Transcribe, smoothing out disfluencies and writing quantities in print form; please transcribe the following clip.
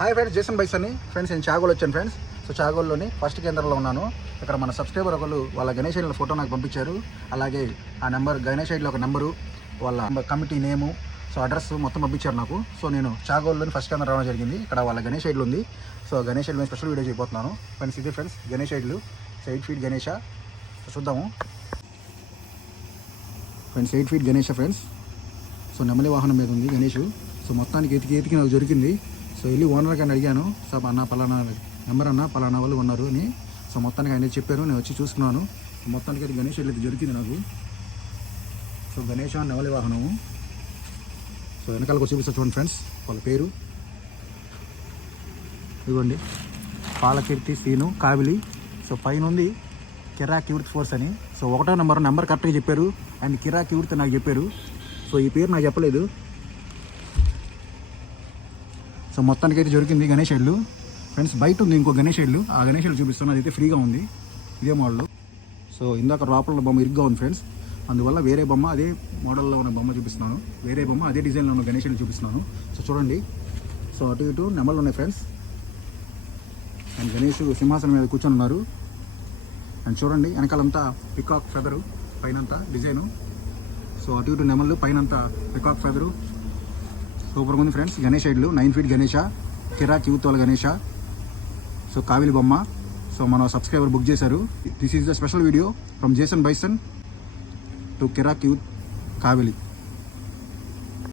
Hi friends, Jason buys అని friends. నేను చాగోలు వచ్చాను ఫ్రెండ్స్. సో చాగోల్లోని ఫస్ట్ కేంద్రంలో ఉన్నాను. ఇక్కడ మన సబ్స్క్రైబర్ ఒకళ్ళు వాళ్ళ గణేష్ ఐడ్ల ఫోటో నాకు పంపించారు. అలాగే ఆ నెంబర్ గణేష్ ఐడ్లో ఒక నెంబరు, వాళ్ళ కమిటీ నేము, సో అడ్రస్ మొత్తం పంపించారు నాకు. సో నేను చాగోల్లోని ఫస్ట్ కేంద్రం రావడం జరిగింది. ఇక్కడ వాళ్ళ గణేష్ ఐడ్లు ఉంది. సో గణేష్ ఐడ్లు స్పెషల్ వీడియో చేయబోతున్నాను ఫ్రెండ్స్. ఇది ఫ్రెండ్స్ గణేష్ ఐడ్లు. So 8 feet Ganesha. సో చూద్దాము friends. 8 feet Ganesha friends. So నెమలి వాహనం మీద ఉంది గణేష్. సో మొత్తానికి ఎతికి నాకు దొరికింది. సో వెళ్ళి ఓనర్ గారిని అడిగాను, సార్ అన్న పలానా నెంబర్ అన్న పలానా వాళ్ళు ఉన్నారు అని. సో మొత్తానికి ఆయన చెప్పారు, నేను వచ్చి చూసుకున్నాను. మొత్తానికి అది గణేష్ అయితే దొరికింది నాకు. సో గణేష్ నెమలి వాహనము. సో వెనకాలకు చూపిస్తా చూడండి ఫ్రెండ్స్. వాళ్ళ పేరు ఇదిగోండి, పాలకీర్తి సీను కావిలి. సో పైన ఉంది కిరా కీర్తి ఫోర్స్ అని. సో 1వ నెంబర్ కరెక్ట్గా చెప్పారు. అండ్ కిరా కీర్తి నాకు చెప్పారు. సో ఈ పేరు నాకు చెప్పలేదు. సో మొత్తానికి అయితే దొరికింది గణేష్ ఐడ్లు ఫ్రెండ్స్. బయట ఉంది ఇంకో గణేష్ ఐడ్లు. ఆ గణేష్ ఐడ్లు చూపిస్తాను. అదైతే ఫ్రీగా ఉంది, ఇదే మోడల్. సో ఇందాక లోపల బొమ్మ ఇరుగ్గా ఉంది ఫ్రెండ్స్. అందువల్ల వేరే బొమ్మ, అదే మోడల్లో ఉన్న బొమ్మ చూపిస్తున్నాను. వేరే బొమ్మ అదే డిజైన్లో ఉన్న గణేష్ ఐడ్లు చూపిస్తున్నాను. సో చూడండి. సో అటు ఇటు నెమళ్ళు ఉన్నాయి ఫ్రెండ్స్. అండ్ గణేష్ సింహాసనం మీద కూర్చొని ఉన్నారు. అండ్ చూడండి వెనకాలంతా పికాక్ ఫెదరు, పైనంతా డిజైను. సో అటు ఇటు నెమళ్ళు, పైనంతా పికాక్ ఫెదరు. సూపర్గా ఉంది ఫ్రెండ్స్. గణేష్ ఐడ్లు 9 feet గణేష, కిరా క్యూతోల గణేష. సో కావిలి బొమ్మ. సో మన సబ్స్క్రైబర్ బుక్ చేశారు. This is the special video from Jason Bison to కిరా క్యూత్ కావిలి.